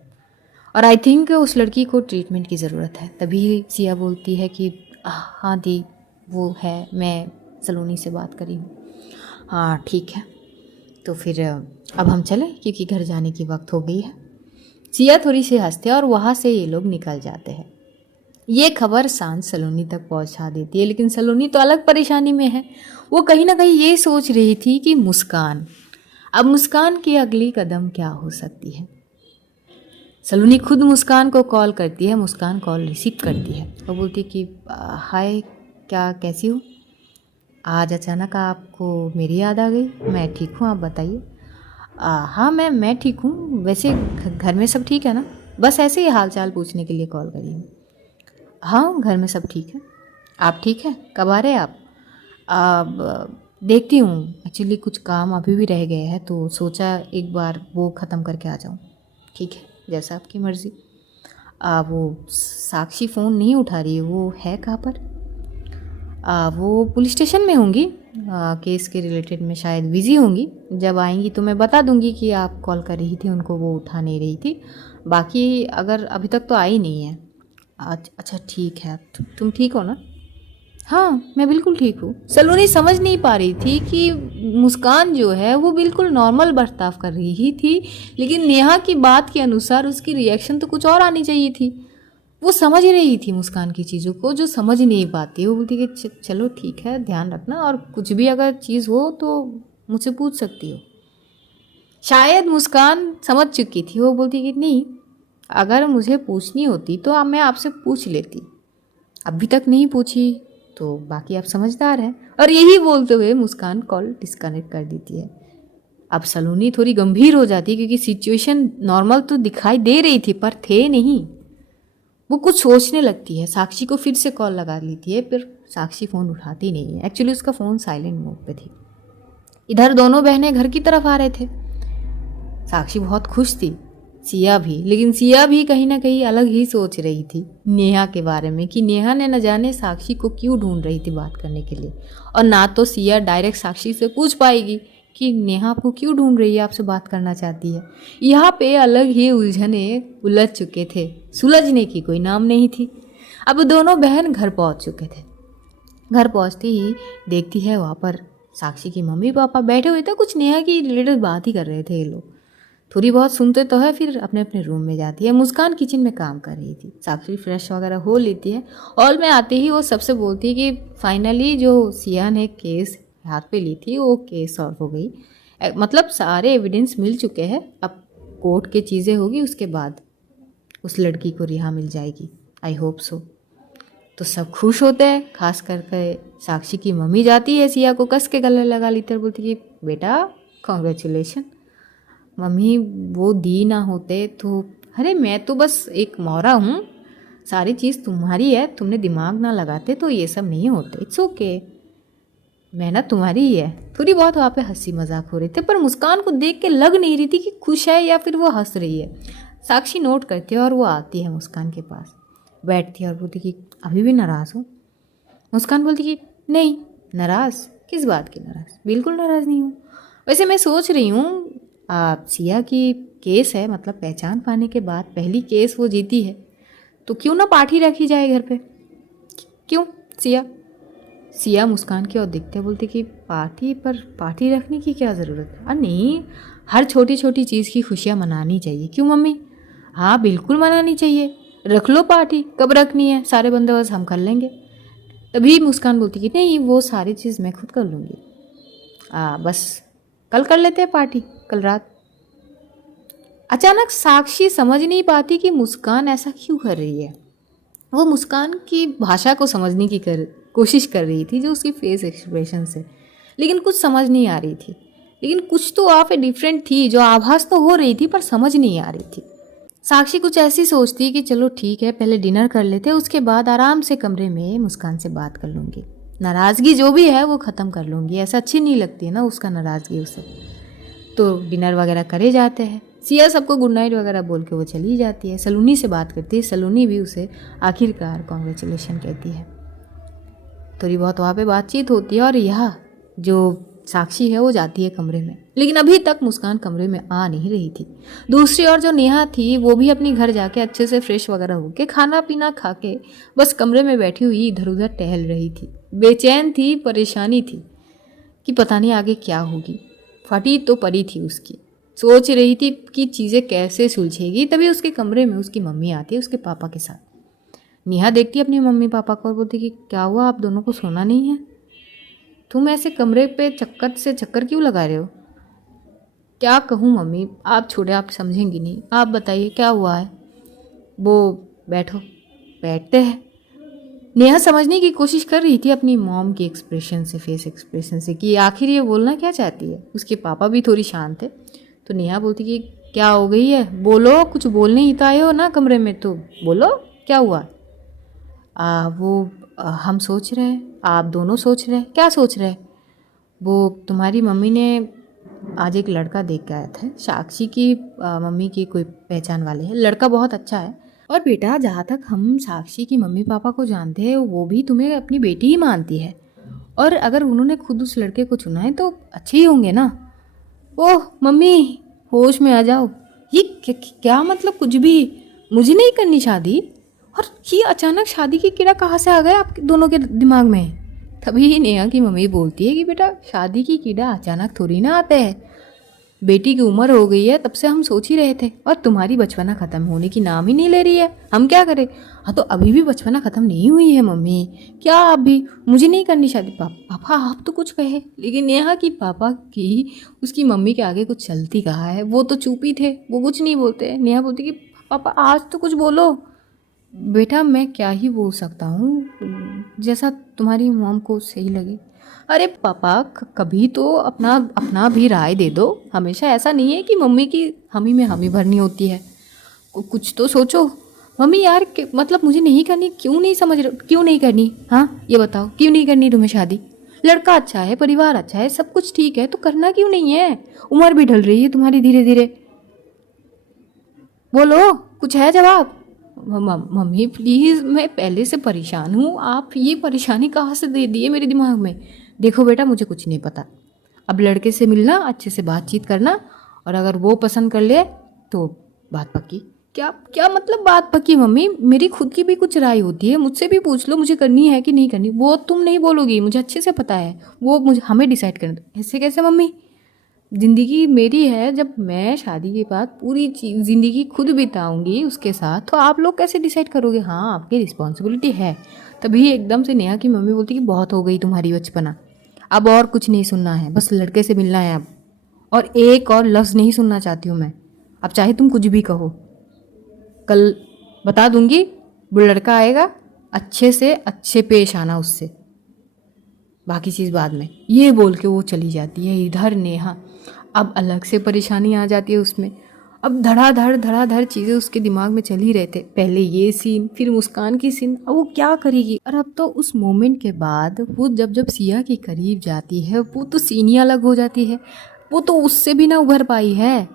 और आई थिंक उस लड़की को ट्रीटमेंट की ज़रूरत है। तभी सिया बोलती है कि हाँ दी, वो है, मैं सलोनी से बात करी हूँ। हाँ ठीक है, तो फिर अब हम चलें क्योंकि घर जाने की वक्त हो गई है। सिया थोड़ी सी हंसते और वहाँ से ये लोग निकल जाते हैं। ये खबर सांझ सलोनी तक पहुँचा देती है, लेकिन सलोनी तो अलग परेशानी में है। वो कहीं ना कहीं ये सोच रही थी कि अब मुस्कान की अगली कदम क्या हो सकती है। सलोनी खुद मुस्कान को कॉल करती है, मुस्कान कॉल रिसीव करती है और बोलती कि हाय, क्या कैसी हो? आज अचानक आपको मेरी याद आ गई। मैं ठीक हूँ, आप बताइए। हाँ मैं ठीक हूँ। वैसे घर में सब ठीक है ना? बस ऐसे ही हाल चाल पूछने के लिए कॉल करी हूँ। हाँ घर में सब ठीक है। आप ठीक है? कब आ रहे हैं आप? अब देखती हूँ, एक्चुअली कुछ काम अभी भी रह गए हैं, तो सोचा एक बार वो ख़त्म करके आ जाऊँ। ठीक है, जैसा आपकी मर्ज़ी। वो साक्षी फ़ोन नहीं उठा रही है, वो है कहाँ पर? वो पुलिस स्टेशन में होंगी, केस के रिलेटेड में शायद बिज़ी होंगी। जब आएंगी तो मैं बता दूंगी कि आप कॉल कर रही थी उनको, वो उठा नहीं रही थी। बाकी अगर अभी तक तो आई नहीं है। अच्छा ठीक है, तुम ठीक हो ना? हाँ मैं बिल्कुल ठीक हूँ। सलोनी समझ नहीं पा रही थी कि मुस्कान जो है वो बिल्कुल नॉर्मल बर्ताव कर रही ही थी, लेकिन नेहा की बात के अनुसार उसकी रिएक्शन तो कुछ और आनी चाहिए थी। वो समझ रही थी मुस्कान की चीज़ों को, जो समझ नहीं पाती। वो बोलती कि चलो ठीक है, ध्यान रखना, और कुछ भी अगर चीज़ हो तो मुझसे पूछ सकती हो। शायद मुस्कान समझ चुकी थी। वो बोलती कि नहीं, अगर मुझे पूछनी होती तो अब मैं आपसे पूछ लेती, अभी तक नहीं पूछी, तो बाकी आप समझदार हैं। और यही बोलते हुए मुस्कान कॉल डिस्कनेक्ट कर देती है। अब सलोनी थोड़ी गंभीर हो जाती है, क्योंकि सिचुएशन नॉर्मल तो दिखाई दे रही थी पर थे नहीं। वो कुछ सोचने लगती है, साक्षी को फिर से कॉल लगा लेती है, फिर साक्षी फ़ोन उठाती नहीं है। एक्चुअली उसका फ़ोन साइलेंट मोड पे थी। इधर दोनों बहनें घर की तरफ आ रहे थे। साक्षी बहुत खुश थी, सिया भी, लेकिन सिया भी कहीं ना कहीं अलग ही सोच रही थी नेहा के बारे में, कि नेहा ने न जाने साक्षी को क्यों ढूंढ रही थी बात करने के लिए, और ना तो सिया डायरेक्ट साक्षी से पूछ पाएगी कि नेहा आपको क्यों ढूंढ रही है, आपसे बात करना चाहती है। यहाँ पे अलग ही उलझने उलझ चुके थे, सुलझने की कोई नाम नहीं थी। अब दोनों बहन घर पहुँच चुके थे। घर पहुँचते ही देखती है वहाँ पर साक्षी की मम्मी पापा बैठे हुए थे, कुछ नेहा की रिलेटेड बात ही कर रहे थे ये लोग। थोड़ी बहुत सुनते तो है, फिर अपने अपने रूम में जाती है। मुस्कान किचन में काम कर रही थी। साक्षी फ्रेश वगैरह हो लेती है। हॉल में आते ही वो सबसे बोलती है कि फाइनली जो सिया ने केस हाथ पे ली थी वो केस सॉल्व हो गई, मतलब सारे एविडेंस मिल चुके हैं। अब कोर्ट की चीज़ें होगी, उसके बाद उस लड़की को रिहा मिल जाएगी, आई होप सो। तो सब खुश होते हैं, खास करके साक्षी की मम्मी जाती है सिया को कस के गले लगा लेती है, बोलती कि बेटा कॉन्ग्रेचुलेशन। मम्मी वो दी ना होते तो, अरे मैं तो बस एक मौरा हूँ, सारी चीज़ तुम्हारी है, तुमने दिमाग ना लगाते तो ये सब नहीं होते। इट्स ओके, मेहनत तुम्हारी ही है। थोड़ी बहुत वहाँ पे हंसी मजाक हो रहे थे, पर मुस्कान को देख के लग नहीं रही थी कि खुश है या फिर वो हंस रही है। साक्षी नोट करती है और वो आती है मुस्कान के पास, बैठती है और बोलती कि अभी भी नाराज़ हो? मुस्कान बोलती कि नहीं, नाराज़ किस बात की? नाराज़ बिल्कुल नाराज़ नहीं हूँ। वैसे मैं सोच रही हूँ, सिया की केस है, मतलब पहचान पाने के बाद पहली केस वो जीती है, तो क्यों ना पार्टी रखी जाए घर पे। क्यों सिया? सिया मुस्कान की ओर देखते बोलती कि पार्टी रखने की क्या ज़रूरत है? नहीं, हर छोटी छोटी चीज़ की खुशियाँ मनानी चाहिए। क्यों मम्मी? हाँ बिल्कुल मनानी चाहिए, रख लो पार्टी। कब रखनी है? सारे बंदोबस्त हम कर लेंगे। तभी मुस्कान बोलती कि नहीं, वो सारी चीज़ मैं खुद कर लूँगी। बस कल कर लेते हैं पार्टी, कल रात। अचानक साक्षी समझ नहीं पाती कि मुस्कान ऐसा क्यों कर रही है। वो मुस्कान की भाषा को समझने की कोशिश कर रही थी, जो उसकी फेस एक्सप्रेशन से, लेकिन कुछ समझ नहीं आ रही थी। लेकिन कुछ तो ऑफ ए डिफरेंट थी, जो आभास तो हो रही थी पर समझ नहीं आ रही थी। साक्षी कुछ ऐसी सोचती कि चलो ठीक है, पहले डिनर कर लेते, उसके बाद आराम से कमरे में मुस्कान से बात कर लूँगी, नाराज़गी जो भी है वो ख़त्म कर लूँगी। ऐसा अच्छी नहीं लगती है ना उसका नाराज़गी उसे। तो डिनर वगैरह करे जाते हैं। सिया सबको गुड नाइट वगैरह बोल के वो चली जाती है। सलोनी से बात करती है। सलोनी भी उसे आखिरकार कॉन्ग्रेचुलेशन कहती है। थोड़ी बहुत वहाँ पे बातचीत होती है और यह जो साक्षी है वो जाती है कमरे में, लेकिन अभी तक मुस्कान कमरे में आ नहीं रही थी। दूसरी ओर जो नेहा थी वो भी अपनी घर जाके अच्छे से फ्रेश वगैरह होके खाना पीना खा के बस कमरे में बैठी हुई इधर उधर टहल रही थी। बेचैन थी, परेशानी थी कि पता नहीं आगे क्या होगी। फटी तो पड़ी थी उसकी, सोच रही थी कि चीज़ें कैसे सुलझेगी। तभी उसके कमरे में उसकी मम्मी आती है उसके पापा के साथ। नेहा देखती है अपनी मम्मी पापा को और बोलती कि क्या हुआ, आप दोनों को सोना नहीं है? तुम ऐसे कमरे पे चक्कर से चक्कर क्यों लगा रहे हो? क्या कहूँ मम्मी, आप छोड़े, आप समझेंगी नहीं, आप बताइए क्या हुआ है? वो बैठो, बैठते हैं। नेहा समझने की कोशिश कर रही थी अपनी मॉम के एक्सप्रेशन से, फेस एक्सप्रेशन से, कि आखिर ये बोलना क्या चाहती है। उसके पापा भी थोड़ी शांत थे। तो नेहा बोलती कि क्या हो गई है, बोलो, कुछ बोलने ही तो आए हो ना कमरे में, तो बोलो क्या हुआ। हम सोच रहे हैं, आप दोनों सोच रहे हैं। क्या सोच रहे हैं? वो तुम्हारी मम्मी ने आज एक लड़का देख के आया था, साक्षी की मम्मी की कोई पहचान वाले हैं, लड़का बहुत अच्छा है। और बेटा, जहाँ तक हम साक्षी की मम्मी पापा को जानते हैं, वो भी तुम्हें अपनी बेटी ही मानती है। और अगर उन्होंने खुद उस लड़के को चुना है तो अच्छे ही होंगे ना। ओह मम्मी, होश में आ जाओ। ये क्या मतलब? कुछ भी, मुझे नहीं करनी शादी। और ये अचानक शादी की कीड़ा कहाँ से आ गया आप दोनों के दिमाग में? तभी नेहा की मम्मी बोलती है कि बेटा, शादी की कीड़ा अचानक थोड़ी ना आते हैं। बेटी की उम्र हो गई है, तब से हम सोच ही रहे थे, और तुम्हारी बचपना खत्म होने की नाम ही नहीं ले रही है, हम क्या करें? हाँ तो अभी भी बचपना खत्म नहीं हुई है मम्मी, क्या आप भी? मुझे नहीं करनी शादी। पापा आप तो कुछ कहे, लेकिन नेहा की पापा की उसकी मम्मी के आगे कुछ चलती कहा है। वो तो चुप ही थे, वो कुछ नहीं बोलते। नेहा बोलती कि पापा आज तो कुछ बोलो। बेटा मैं क्या ही बोल सकता हूँ, जैसा तुम्हारी मॉम को सही लगे। अरे पापा, कभी तो अपना अपना भी राय दे दो। हमेशा ऐसा नहीं है कि मम्मी की हामी में हामी भरनी होती है। कुछ तो सोचो मम्मी यार। मतलब मुझे नहीं करनी, क्यों नहीं समझ रहे? क्यों नहीं करनी? हाँ ये बताओ, क्यों नहीं करनी तुम्हें शादी? लड़का अच्छा है, परिवार अच्छा है, सब कुछ ठीक है, तो करना क्यों नहीं है? उम्र भी ढल रही है तुम्हारी धीरे धीरे। बोलो, कुछ है जवाब? मम्मी प्लीज़, मैं पहले से परेशान हूँ, आप ये परेशानी कहाँ से दे दिए मेरे दिमाग में? देखो बेटा, मुझे कुछ नहीं पता। अब लड़के से मिलना, अच्छे से बातचीत करना, और अगर वो पसंद कर ले तो बात पक्की। क्या क्या मतलब बात पक्की मम्मी? मेरी खुद की भी कुछ राय होती है, मुझसे भी पूछ लो मुझे करनी है कि नहीं करनी। वो तुम नहीं बोलोगी, मुझे अच्छे से पता है, वो मुझे हमें डिसाइड करना दो। ऐसे कैसे मम्मी? ज़िंदगी मेरी है, जब मैं शादी के बाद पूरी ज़िंदगी खुद बिताऊंगी उसके साथ, तो आप लोग कैसे डिसाइड करोगे? हाँ आपकी रिस्पॉन्सिबिलिटी है। तभी एकदम से नेहा की मम्मी बोलती कि बहुत हो गई तुम्हारी बचपना, अब और कुछ नहीं सुनना है, बस लड़के से मिलना है अब, और एक और लफ्ज़ नहीं सुनना चाहती हूँ मैं। अब चाहे तुम कुछ भी कहो, कल बता दूंगी, वो लड़का आएगा, अच्छे से अच्छे पेश आना उससे, बाकी चीज़ बाद में। ये बोल के वो चली जाती है। इधर नेहा अब अलग से परेशानी आ जाती है उसमें। अब धड़ाधड़ चीज़ें उसके दिमाग में चल ही रहे थे। पहले ये सीन, फिर मुस्कान की सीन, अब वो क्या करेगी? और अब तो उस मोमेंट के बाद वो जब जब सिया के करीब जाती है, वो तो सीन ही अलग हो जाती है। वो तो उससे भी ना उभर पाई है।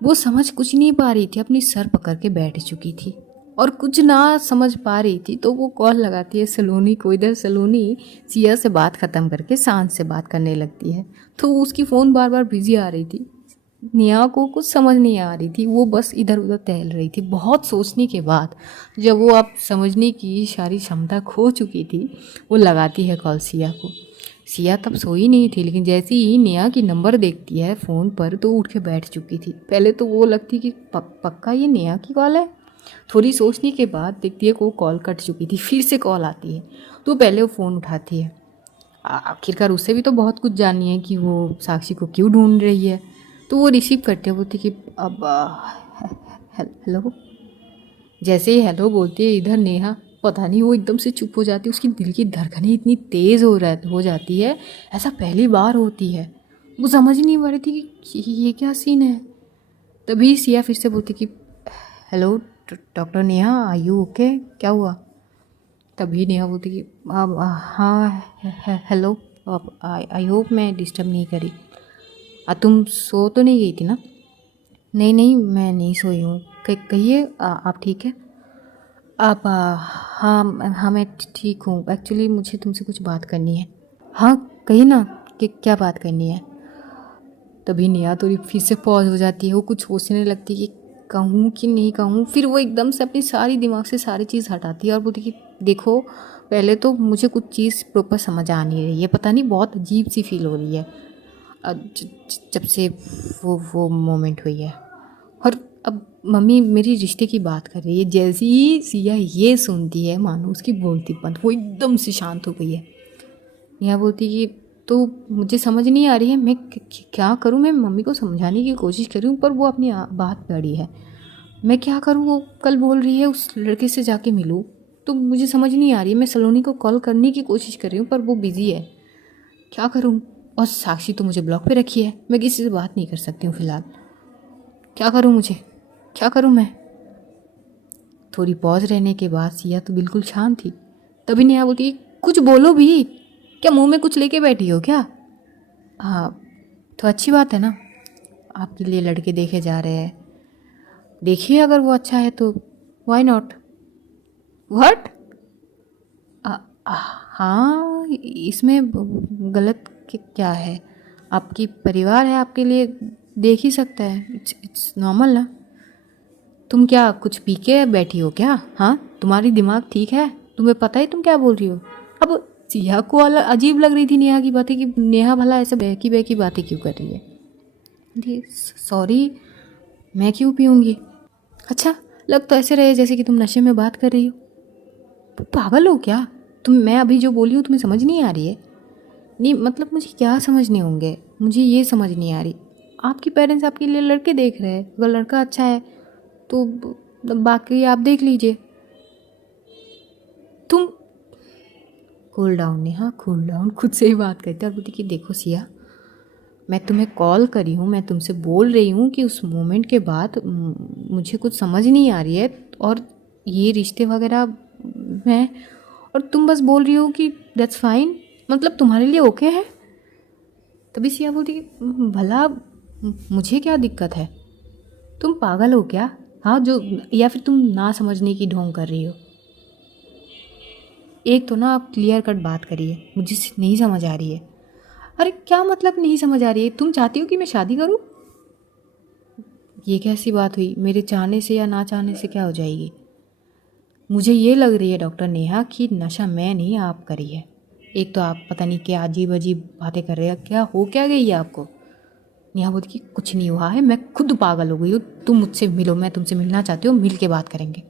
वो समझ कुछ नहीं पा रही थी, अपनी सर पकड़ के बैठ चुकी थी और कुछ ना समझ पा रही थी। तो वो कॉल लगाती है सलोनी को। इधर सलोनी सिया से बात ख़त्म करके शांत से बात करने लगती है, तो उसकी फ़ोन बार बार बिजी आ रही थी। नेहा को कुछ समझ नहीं आ रही थी, वो बस इधर उधर टहल रही थी। बहुत सोचने के बाद जब वो अब समझने की सारी क्षमता खो चुकी थी, वो लगाती है कॉल सिया को। सिया तब सोई नहीं थी, लेकिन जैसे ही नेहा की नंबर देखती है फ़ोन पर तो उठ के बैठ चुकी थी। पहले तो वो लगती कि पक्का ये नेहा की कॉल है। थोड़ी सोचने के बाद देखती है कि वो कॉल कट चुकी थी, फिर से कॉल आती है तो पहले वो फ़ोन उठाती है। आखिरकार उससे भी तो बहुत कुछ जाननी है कि वो साक्षी को क्यों ढूंढ रही है। तो वो रिसीव करते हैं, बोलती कि अब हेलो। जैसे ही हेलो बोलती है, इधर नेहा पता नहीं वो एकदम से चुप हो जाती है। उसकी दिल की धड़कनें इतनी तेज़ हो जाती है, ऐसा पहली बार होती है। वो समझ नहीं पा रही थी कि ये क्या सीन है। तभी सिया फिर से बोलती कि hello doctor Neha, are you okay, क्या हुआ। तभी नेहा बोलती कि हाँ हेलो, आई होप मैं डिस्टर्ब नहीं करी। तुम सो तो नहीं गई थी ना। नहीं नहीं, मैं नहीं सोई हूँ। कहिए, आप ठीक है। आप हाँ हाँ, मैं ठीक हूँ। एक्चुअली मुझे तुमसे कुछ बात करनी है। हाँ कहिए ना, कि क्या बात करनी है। तभी नेहा थोड़ी फिर से पॉज हो जाती है। वो कुछ सोचने लगती है कि कहूँ कि नहीं कहूँ। फिर वो एकदम से अपनी सारी दिमाग से सारी चीज़ हटाती है और बोलती कि देखो, पहले तो मुझे कुछ चीज़ प्रॉपर समझ आ नहीं रही है। पता नहीं बहुत अजीब सी फील हो रही है जब से वो मोमेंट हुई है। और अब मम्मी मेरी रिश्ते की बात कर रही है। जैसे ही सिया ये सुनती है, मानो उसकी बोलती बंद, वो एकदम से शांत हो गई है। नेहा बोलती कि तो मुझे समझ नहीं आ रही है, मैं क्या करूं। मैं मम्मी को समझाने की कोशिश कर रही हूँ पर वो अपनी बात पे अड़ी है। मैं क्या करूं, वो कल बोल रही है उस लड़के से जाके मिलूं, तो मुझे समझ नहीं आ रही है। मैं सलोनी को कॉल करने की कोशिश कर रही हूँ पर वो बिज़ी है, क्या करूं। और साक्षी तो मुझे ब्लॉक पे रखी है, मैं किसी से बात नहीं कर सकती हूँ फ़िलहाल। क्या करूं, मुझे क्या करूं मैं। थोड़ी पॉज रहने के बाद सिया तो बिल्कुल शांत थी। तभी नेहा बोलती कुछ बोलो भी, क्या मुंह में कुछ लेके बैठी हो क्या। हाँ तो अच्छी बात है ना, आपके लिए लड़के देखे जा रहे हैं। देखिए अगर वो अच्छा है तो व्हाई नॉट। व्हाट। हाँ, इसमें गलत क्या है। आपकी परिवार है, आपके लिए देख ही सकता है। इट्स नॉर्मल ना। तुम क्या कुछ पी के बैठी हो क्या। हाँ तुम्हारी दिमाग ठीक है, तुम्हें पता है तुम क्या बोल रही हो। अब सिया को अजीब लग रही थी नेहा की बातें कि नेहा भला ऐसे बहकी बहकी बातें क्यों कर रही है। सॉरी, मैं क्यों पीऊँगी। अच्छा, लग तो ऐसे रहे जैसे कि तुम नशे में बात कर रही हो। पागल हो क्या तुम। मैं अभी जो बोली हूँ तुम्हें समझ नहीं आ रही है। नहीं मतलब मुझे क्या समझने होंगे, मुझे ये समझ नहीं आ रही। आपके पेरेंट्स आपके लिए लड़के देख रहे हैं, अगर लड़का अच्छा है तो बाकी आप देख लीजिए। तुम cool down Neha, cool down. खुद से ही बात करते और बोलती कि देखो सिया, मैं तुम्हें कॉल करी हूँ, मैं तुमसे बोल रही हूँ कि उस मोमेंट के बाद मुझे कुछ समझ नहीं आ रही है और ये रिश्ते वगैरह में, और तुम बस बोल रही हो कि दैट्स फाइन, मतलब तुम्हारे लिए ओके है। तभी सिया बोलती कि भला मुझे क्या दिक्कत है, तुम पागल हो क्या। हाँ जो, या फिर तुम ना समझने की ढोंग कर रही हो। एक तो ना आप क्लियर कट बात करिए, मुझे नहीं समझ आ रही है। अरे क्या मतलब नहीं समझ आ रही है, तुम चाहती हो कि मैं शादी करूं। ये कैसी बात हुई, मेरे चाहने से या ना चाहने से क्या हो जाएगी। मुझे ये लग रही है डॉक्टर नेहा कि नशा मैं नहीं आप करी है। एक तो आप पता नहीं क्या अजीब अजीब बातें कर रहे हैं, क्या हो क्या गई है आपको। नेहा बोलती कि कुछ नहीं हुआ है, मैं खुद पागल हो गई हूँ। तुम मुझसे मिलो, मैं तुमसे मिलना चाहती हूँ, मिल के बात करेंगे।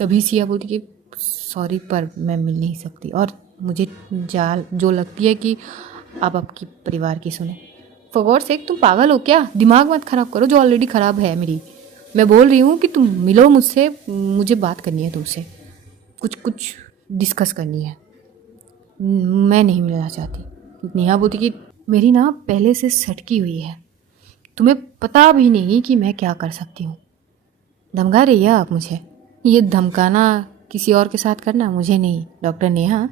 तभी सिया बोलती कि सॉरी पर मैं मिल नहीं सकती, और मुझे जो लगती है कि आप आपकी परिवार की सुने। फॉर गॉड सेक तुम पागल हो क्या, दिमाग मत ख़राब करो जो ऑलरेडी ख़राब है मेरी। मैं बोल रही हूँ कि तुम मिलो मुझसे, मुझे बात करनी है तुमसे, कुछ कुछ डिस्कस करनी है। मैं नहीं मिलना चाहती। नेहा बोलती कि मेरी ना पहले से सटकी हुई है, तुम्हें पता भी नहीं कि मैं क्या कर सकती हूँ। धमका रही है आप मुझे। ये धमकाना किसी और के साथ करना, मुझे नहीं। डॉक्टर नेहा,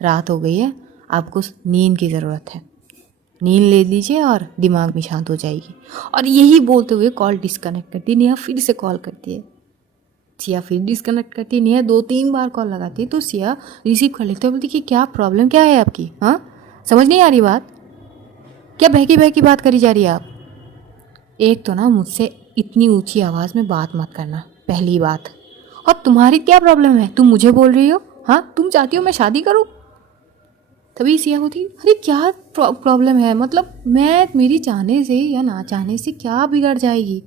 रात हो गई है, आपको नींद की ज़रूरत है। नींद ले लीजिए और दिमाग भी शांत हो जाएगी। और यही बोलते हुए कॉल डिस्कनेक्ट करती है। नेहा फिर से कॉल करती है, सिया फिर डिस्कनेक्ट करती है। नेहा 2-3 बार कॉल लगाती है तो सिया रिसीव कर लेते हैं। बोलती कि क्या प्रॉब्लम क्या है आपकी। हाँ समझ नहीं आ रही बात, क्या बहकी बहकी बात करी जा रही है आप। एक तो ना मुझसे इतनी ऊंची आवाज़ में बात मत करना, पहली बात। और तुम्हारी क्या प्रॉब्लम है, तुम मुझे बोल रही हो? हाँ, तुम चाहती हो मैं शादी करूँ? तभी सिया होती, अरे क्या प्रॉब्लम है, मतलब मैं मेरी चाहने से या ना चाहने से क्या बिगड़ जाएगी?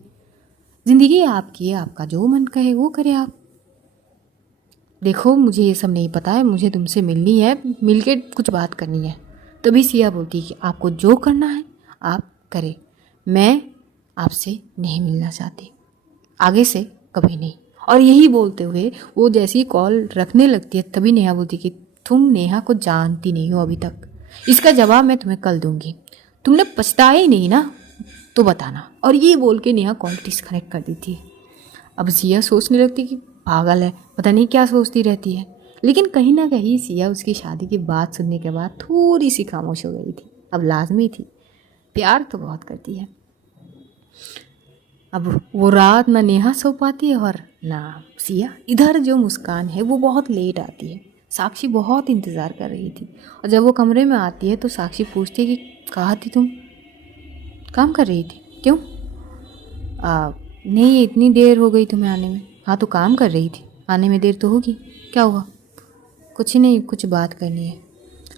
ज़िंदगी आपकी है, आपका जो मन कहे वो करे आप। देखो मुझे ये सब नहीं पता है, मुझे तुमसे मिलनी है, मिलके कुछ बात करनी है। तभी सिया बोलती कि आपको जो करना है आप करें, मैं आपसे नहीं मिलना चाहती, आगे से कभी नहीं। और यही बोलते हुए वो जैसी कॉल रखने लगती है तभी नेहा बोलती कि तुम नेहा को जानती नहीं हो अभी तक, इसका जवाब मैं तुम्हें कल दूंगी, तुमने पछताया ही नहीं ना तो बताना। और ये बोल के नेहा कॉल डिस्कनेक्ट कर दी थी। अब सिया सोचने लगती कि पागल है, पता नहीं क्या सोचती रहती है। लेकिन कहीं ना कहीं सिया उसकी शादी की बात सुनने के बाद थोड़ी सी खामोश हो गई थी। अब लाजमी थी, प्यार तो बहुत करती है। अब वो रात ना नेहा सो पाती है और ना सिया। इधर जो मुस्कान है वो बहुत लेट आती है। साक्षी बहुत इंतज़ार कर रही थी और जब वो कमरे में आती है तो साक्षी पूछती है कि कहाँ थी तुम, काम कर रही थी? क्यों? नहीं, इतनी देर हो गई तुम्हें आने में। हाँ तो काम कर रही थी, आने में देर तो होगी, क्या हुआ? कुछ नहीं, कुछ बात करनी है।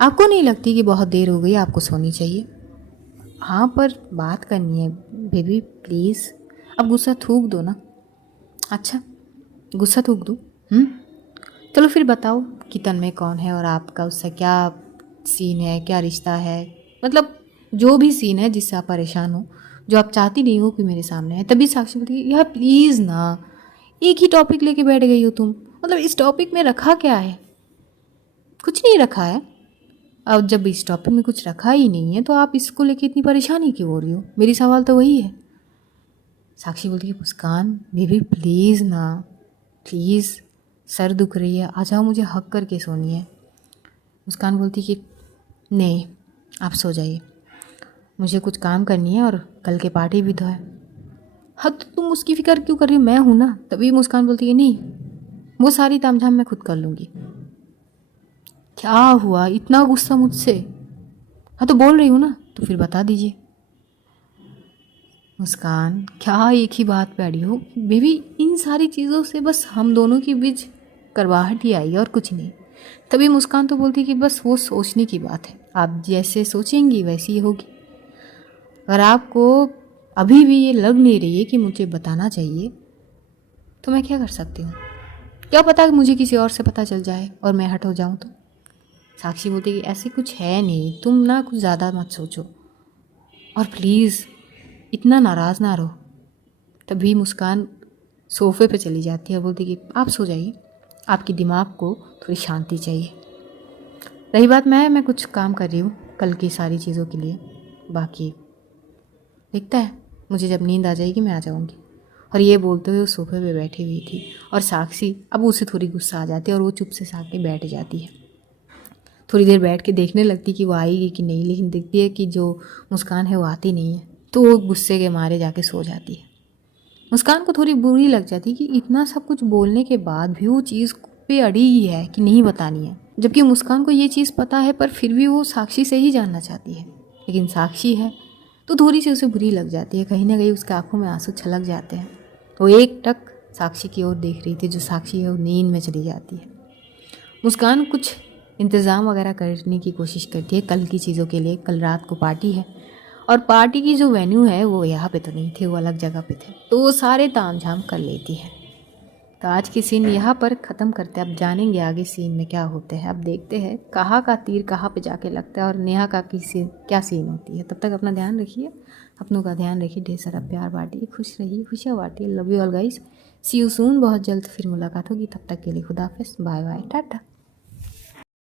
आपको नहीं लगती कि बहुत देर हो गई, आपको सोनी चाहिए? हाँ पर बात करनी है बेबी, प्लीज़। अब गुस्सा थूक दो ना। अच्छा, गुस्सा थूक दूँ? चलो फिर बताओ कि तन्मय कौन है और आपका उससे क्या सीन है, क्या रिश्ता है, मतलब जो भी सीन है जिससे आप परेशान हो, जो आप चाहती नहीं हो कि मेरे सामने है। तभी साक्षी बोलती है यार प्लीज़ ना, एक ही टॉपिक लेके बैठ गई हो तुम, मतलब इस टॉपिक में रखा क्या है? कुछ नहीं रखा है। अब जब इस टॉपिक में कुछ रखा ही नहीं है तो आप इसको लेके इतनी परेशानी क्यों हो रही हो? मेरी सवाल तो वही है। साक्षी बोलती है मुस्कान बेबी प्लीज़ ना, प्लीज़, सर दुख रही है, आ जाओ, मुझे हक करके सोनी है। मुस्कान बोलती कि नहीं, आप सो जाइए, मुझे कुछ काम करनी है और कल के पार्टी भी तो है। हाँ तो तुम उसकी फिक्र क्यों कर रही हो, मैं हूँ ना। तभी मुस्कान बोलती है नहीं, वो सारी तामझाम मैं खुद कर लूँगी। क्या हुआ, इतना गुस्सा मुझसे? हाँ तो बोल रही हूँ ना, तो फिर बता दीजिए। मुस्कान क्या एक ही बात पे अड़ी हो बेबी, इन सारी चीज़ों से बस हम दोनों के बीच करवाहट ही आई और कुछ नहीं। तभी मुस्कान तो बोलती कि बस वो सोचने की बात है, आप जैसे सोचेंगी वैसी ही होगी। अगर आपको अभी भी ये लग नहीं रही है कि मुझे बताना चाहिए तो मैं क्या कर सकती हूँ? क्या पता कि मुझे किसी और से पता चल जाए और मैं हट हो जाऊँ तो। साक्षी बोलती कि ऐसे कुछ है नहीं, तुम ना कुछ ज़्यादा मत सोचो और प्लीज़ इतना नाराज़ ना रहो। तभी मुस्कान सोफे पे चली जाती है, बोलती कि आप सो जाइए, आपकी दिमाग को थोड़ी शांति चाहिए। रही बात मैं कुछ काम कर रही हूँ कल की सारी चीज़ों के लिए, बाकी दिखता है, मुझे जब नींद आ जाएगी मैं आ जाऊँगी। और ये बोलते हुए वो सोफे पे बैठी हुई थी और साक्षी अब उसे थोड़ी गुस्सा आ जाती है और वो चुप से आके बैठ जाती है। थोड़ी देर बैठ के देखने लगती कि वो आएगी कि नहीं, लेकिन देखती है कि जो मुस्कान है वो आती नहीं है, तो वो गुस्से के मारे जाके सो जाती है। मुस्कान को थोड़ी बुरी लग जाती है कि इतना सब कुछ बोलने के बाद भी वो चीज़ पे अड़ी ही है कि नहीं बतानी है, जबकि मुस्कान को ये चीज़ पता है पर फिर भी वो साक्षी से ही जानना चाहती है। लेकिन साक्षी है तो थोड़ी सी उसे बुरी लग जाती है, कहीं ना कहीं उसके आंखों में आंसू छलक जाते हैं। वो एक टक साक्षी की ओर देख रही थी, जो साक्षी है वो नींद में चली जाती है। मुस्कान कुछ इंतज़ाम वगैरह करने की कोशिश करती है कल की चीज़ों के लिए। कल रात को पार्टी है और पार्टी की जो वेन्यू है वो यहाँ पे तो नहीं थे, वो अलग जगह पे थे, तो वो सारे तामझाम कर लेती है। तो आज की सीन यहाँ पर ख़त्म करते हैं। अब जानेंगे आगे सीन में क्या होते हैं। अब देखते हैं कहाँ का तीर कहाँ पे जाके लगता है और नेहा का किसी क्या सीन होती है। तब तक अपना ध्यान रखिए, अपनों का ध्यान रखिए, ढेर सारा प्यार बांटिए, खुश रहिए, खुशियाँ बांटिए। Love you all guys, see you soon, बहुत जल्द फिर मुलाकात होगी। तब तक के लिए खुदा हाफिज़, बाय बाय, टाटा।